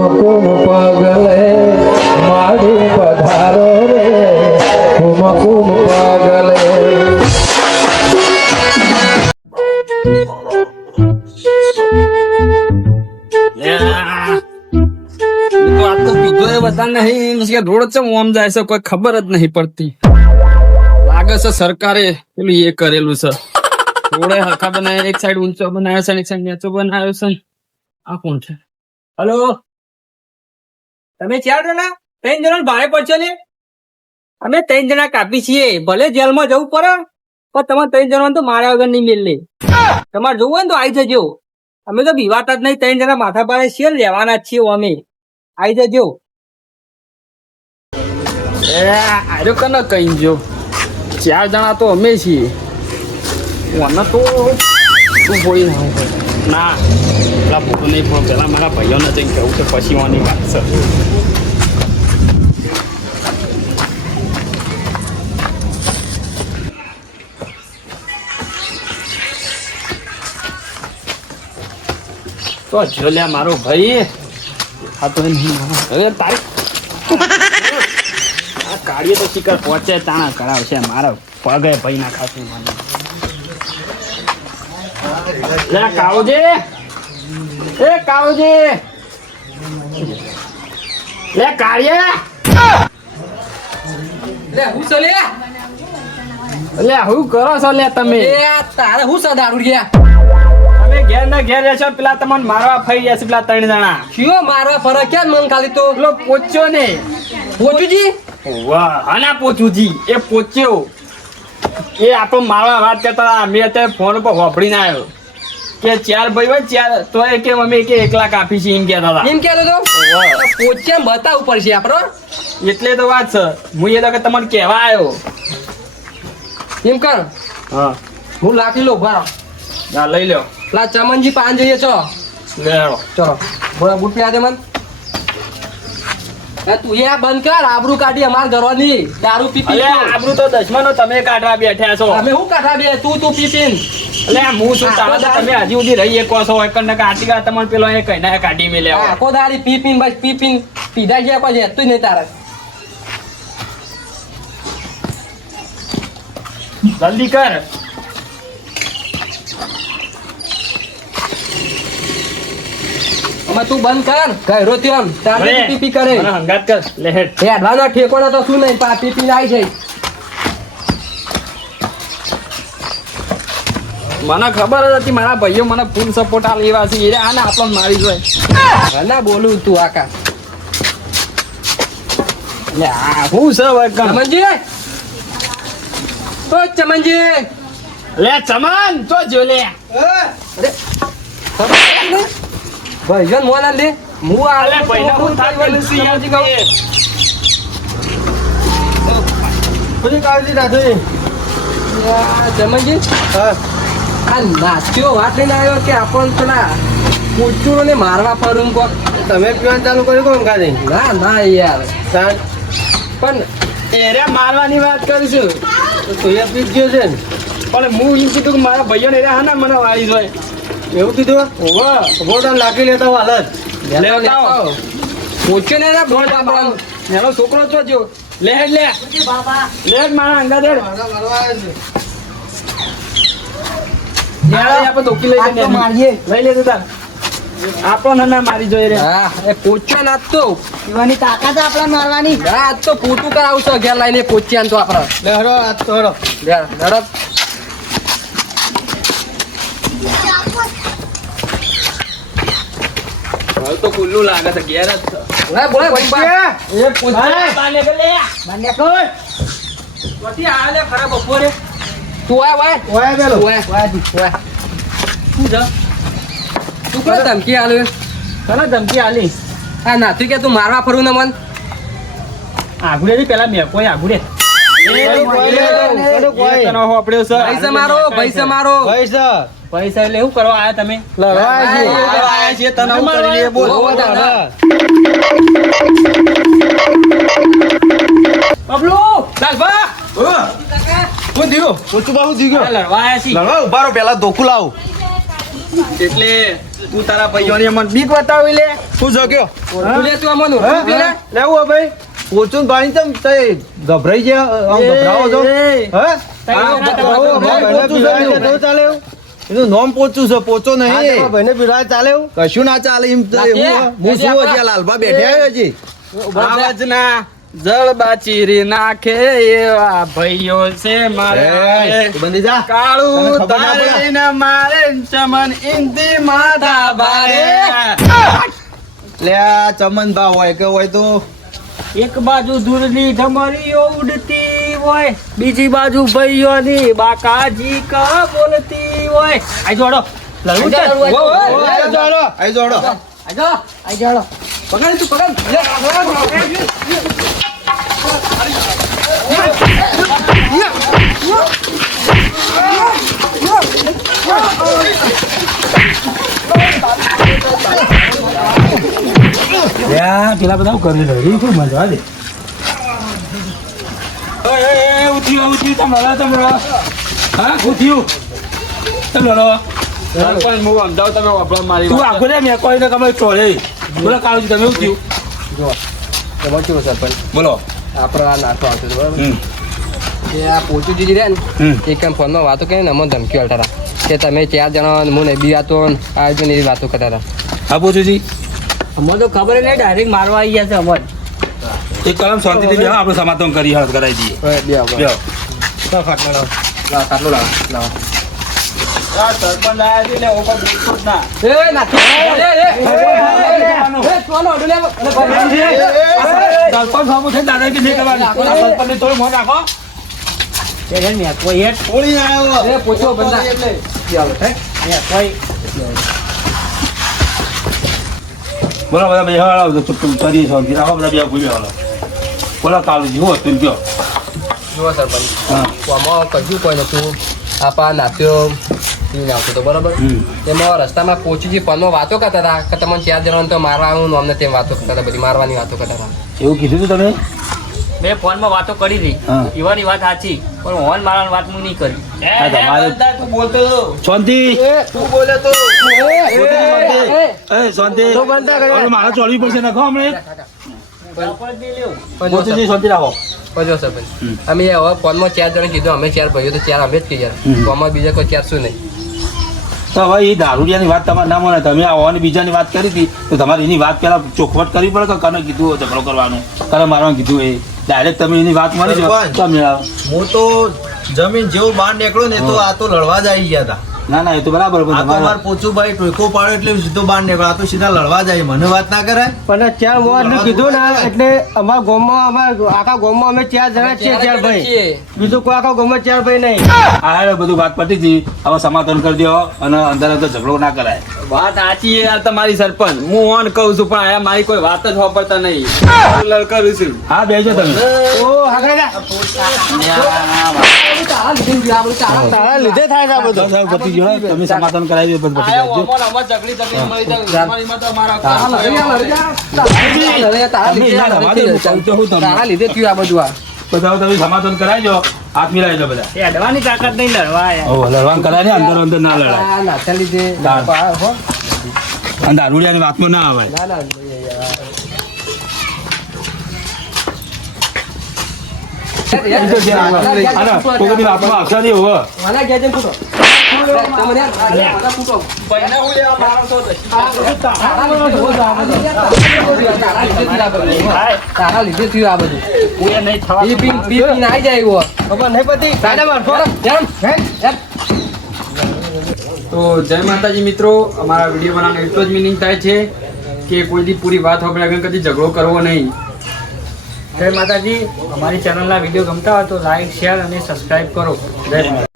કુમકુમ પગલે, માડી પધારો રે કુમકુમ પગલે. રોડ ચમ ઓમ જાય છે, કોઈ ખબર જ નહીં પડતી. લાગે છે સરકારે પેલું એ કરેલું છે. રોડે હરખા બનાવે, એક સાઈડ ઊંચો બનાવ્યો છે એક સાઈડ નીચો બનાવ્યો છે આ કોણ છે? હલો તમે ચાર જણા? ત્રણ જણા ભાડે પડશો ને? અમે ત્રણ જણા કાપી છીએ. ભલે જેલમાં જવું પડે, પણ તમારે ત્રણ જણા તો માર્યા વગર નહીં મેલ તમારે જવું હોય ને તો આવી જજો. અમે તો બીવાતા જ નહીં. ત્રણ જણા માથા પાડે છીએ લેવાના જ છીએ અમે. આવી જજો. એ કન કઈ જો? ચાર જણા તો અમે છીએ. મને તો શું બોલી ના. ના પેલા નહીં પણ પેલા મારા ભાઈઓને જઈને કહું કે પછી વાની વાત છે તો જોલ્યા મારો ભાઈ આ તો હવે તારી આ કાઢીએ તો શિખર પહોંચે તાણા કરાવશે મારા પગે ભાઈ ના ખાતું મને લે કાવજી એ કાવજી લે કાળીએ. લે હું ચલે લે? હું કરો છો લે તમે? તારે હું સદાડું ગયા તમે ઘેર ને ઘેર રહેશો પેલા તમને મારવા ફરી જશે પેલા ત્રણ જણા. કયો મારવા ફરક ક્યાં મન ખાલી તો? પેલો પોચ્યો ને. પોચુજી? વાહ આના પોચુજી. એ પોચ્યો. એ આપણો મારવા વાત કરતા. મેં અત્યારે ફોન ઉપર વાપરીને આવ્યો. કે ચાર ભાઈ હોય ચાર તો એ કે મમ્મી કે એકલા કાપી છે એમ કહેતા હતા. એમ કહેતો તો પોચે બતાવવું પડશે આપણો એટલે તો વાત છે. હું એ તો કે તમને કહેવા આવ્યો. એમ કર. હા. હું લાખી લો ઊભા હા લઈ લ્યો. લા ચમનજી પાન જોઈએ છો લેડો ચલો બોલા બુટ પે મન. આ તું એ બંધ કર આબરૂ કાઢી અમાર ઘરોની દારૂ પી પી આબરૂ તો દસમાનો તમે કાઢવા બેઠા છો. અમે હું કાઢા બે તું તું પી પીન અલે હું શું ચાલે તમે હજી સુધી રહી એક છો એક ને આટી કા તમને પેલો એ કઈ ના કાઢી મેલ્યા આખો પી પીન બસ પી પીન પીધા ગયા હેતું નહીં તારે. જલ્દી કર. અમે તું બંધ કર. ઘરો થયો તારે ભલે. પી પી કરે. મને હંગાત કર. લે હેડ. એ અડવાનો ઠેકોનો તો શું નહીં પા પી લાઈ છે મને ખબર જ હતી મારા ભાઈઓ મને ફૂલ સપોર્ટ આ લેવા છે. એ આને આપણને મારી જોય હા, ના બોલું તું આકા. લે આ હું છે વર્કર ચમનજી? તો ચમનજી. લે ચમન તો જો લે. ભાઈ મોલા લે. હું આલે અલે હું થાક ગયેલું છે યાર ચમનજી કહું. બધી કાળજી દાદી યા, હા. આ નાસ્યો વાત લઈને આવ્યો કે આપણ પેલા ને મારવા ફરું કો તમે પીવાનું ચાલુ કર્યું કોણ કાલે ના ના યાર. સાહેબ પણ એરે મારવાની વાત કરીશું. તો તું એ પી ગયો છે ને. પણ હું ઈચ્છું કે મારા ભાઈઓને એરે હા ને મને વાળી જોઈએ એવું કીધું? ઓવા ગોળા લાખી લેતા હાલત લે બતાવો. પૂછ્યો ને રે બોલ બાબા એનો છોકરો તો જો. લે લે. લે મારા અંગા દેડ યાર આપણે તો ઉકી લઈ આ તો મારીએ. લઈ લે તાર. આપણો ના મારી જોઈએ રે. હા એ પૂછ્યો ના તો. પીવાની તાકાત આપણે મારવાની. હા આજ તો પૂતું કરાવું ઘેર લાઈને પૂછ્યા તો આપણે. તો ઝડપ હવે તો ખુલ્લું લાગે છે ઘેર જ બોલાય બોલાય બોલ પૈસા એ પૂછે બાને કે લે. બંને કોણ નથી આ ખરા બપોરે. તું આ વાય. વાય બેલો વાય વાય દી વાય તું જા. તું કોણ ધમકી આલે? તને ધમકી આલી? આ નાથી કે તું મારવા ફરું ને મન? આઘુડે ની પેલા મેં કોઈ આઘુડે. પૈસા મારો પૈસા મારો. પૈસા. પૈસા એટલે શું કરવા આયા તમે? લડવા છે. આયા છીએ, તને હું કરી લઈએ, બોલ. બબલુ લાલભા! હું થયું? ઓછું બાહુ દી ગયો. લડવા આયા છે લડવા ઊભા રહો પેલા ધોકું લાવ. એટલે તું તારા ભાઈઓની અમને બીક બતાવી લે. શું જગ્યો તું લે તું અમને હે? લેવું હે. ભાઈ. ઓછું ભાઈ તમ તે ગભરાઈ ગયા આમ ગભરાવો છો? હે? ચાલે એવું? એનું નામ પોચું છે પોચો નહીં. ભાઈને બિરાય ચાલે એવું? કશું ના ચાલે એમ હું- હું શું હજી લાલભા બેઠ્યા બેઠા હજી? આવાજ ના જળબા ચીરી નાખે એવા ભાઈઓ છે મારે. બંધી જા. કાળું ના તારીને મારે ચમન ઇન્દી માધા બારે લે ચમન બા હોય કે હોય તો? એક બાજુ દૂરની ઢમરીઓ ઉડતી હોય બીજી બાજુ ભાઈઓની બાકાજી કા બોલતી હોય. આઈ જોડો લડવું છે? આઈ જોડો આઈ જોડો આઈ જો. આઈ જાડો પકડ તું પકડ. પેલા બધા કરી શું મજા આવે? ઉઠ્યું ઉઠ્યું હા ઉઠ્યું હું સમજાવું તમે મારી તું. આખો ને મેં કોઈ તમે ચોરે બોલો કાળુજી તમે ઉઠ્યું એમાં કેવું સરપંચ બોલો આપણે આ નાખો આવતો હતો બરાબર. એ આ પોચું જીજી ને. એક ફોનમાં વાતો કરીને અમને ધમકીઓ અલટારા કે તમે ચાર જણા હું ને બી વાતો ને આ રીતે એવી વાતો કરતા હતા હા પૂછુજી અમને તો ખબર નહીં ડાયરેક્ટ મારવા આવી ગયા છે અમર એક કલમ શાંતિથી બેહો આપણે સમાધાન કરી હાલ કરાવી દઈએ. હવે બે આવો. બેહો. લાવો, ખાટલો લાવો, લાવો. અડું લેવો. કોઈ બોલો બધા બે હળાવ તો ચૂપ કરી શાંતિ રાખો બધા બે ભૂલી હાલો. બોલો કાળુજી હું હતું કયો જુઓ સરપંચ આમાં કશું કોઈ નતું આપા નાસ્યો પીને આવતો હતો બરાબર. એમાં રસ્તામાં પહોંચી ફોનમાં વાતો કરતા હતા કે તમને ચાર જણાને તો મારવાનું અમને તેમ વાતો કરતા હતા બધી મારવાની વાતો કરતા હતા. એવું કીધું તું તમે? મેં ફોનમાં વાતો કરી હતી. ઈવાની વાત સાચી પણ હોન મારવાની વાત હું નહીં કરી. તું બોલતો શાંતિ. તું બોલે તો. શાંતિ. મારા મારે ચોળવી પડશે નાખો હમણે. પોચુજી શાંતિ રાખો. પજો સરપંચ અમે હવે ફોનમાં ચાર જણ કીધું અમે ચાર ભાઈઓ તો ચાર અમે જ કહીએ. ફોનમાં બીજા કોઈ ચાર શું નહીં. તો હવે એ દારૂડિયાની વાત તમારે ના મને. તમે આવવાની બીજાની વાત કરી હતી તો તમારે એની વાત પહેલાં ચોખવટ કરવી પડે કે કને કીધું ઝઘડો કરવાનું? કને મારવાનું કીધું એ? ડાયરેક્ટ તમે એની વાત મળી સરપંચ. તમે હું તો જમીન જેવું બહાર નીકળો ને તો આ તો લડવા જ આવી ગયા હતા. ના ના એ તો બરાબર પણ તમારે અમાર પોચું ભાઈ ટોકો પાડો એટલે સીધો બહાર નીકળ્યો આ તો સીધા લડવા જાય મને વાત ના કરાય પણ ચાર હું આટલું કીધું ને એટલે અમારા ગામમાં અમારા આખા ગામમાં અમે ચાર જણા છીએ ચાર ભાઈ. બીજું કોઈ આખા ગામમાં ચાર ભાઈ નહીં. આ બધું વાત પતી હતી. હવે સમાધાન કરી દો અને અંદર અંદર ઝઘડો ના કરાય. વાત સાચી છે યાર તમારી સરપંચ. હું ઓન કહું છું પણ આયા મારી કોઈ વાત જ વાપરતા નહીં. લડકરું છું. હા બેજો તમે. ઓ તારા લીધે જ. આ બધું તારા તારા લીધે થાય છે આ બધું. પતી તમે સમાધાન કરાવી દો પછી પતી જજો મળી જાય. તો તારા લીધે જા. તારા થયું આ બધું આ. બધા તમે સમાધાન કરાવી દો હાથ મિલાવી દો બધા એ અડવાની તાકાત નહીં લડવા. ઓ લડવાનું કરાય ને અંદર અંદર ના લડાય આ નાથા લીધે. હો. વાતમાં ના આવે ના ના યાર. અરે, કોકની વાતમાં આવશે નહીં હવે. મને કહેજે ને ફૂટો. તમને યાર, મને ફૂટો. પૈને હું લેવા મારો છો તો. તારા લીધે થયું આ બધું. નહીં જાય ખબર નહીં પતી. તો જય માતાજી મિત્રો, અમારા વીડિયો બનાવવાનો એટલો જ મિનિંગ થાય છે કે કોઈ દી પૂરી વાત આપણે આગળ કદી ઝઘડો કરવો નહીં જય માતાજી. અમારી ચેનલના વીડિયો ગમતા હોય તો લાઈક શેર અને સબસ્ક્રાઇબ કરો. જય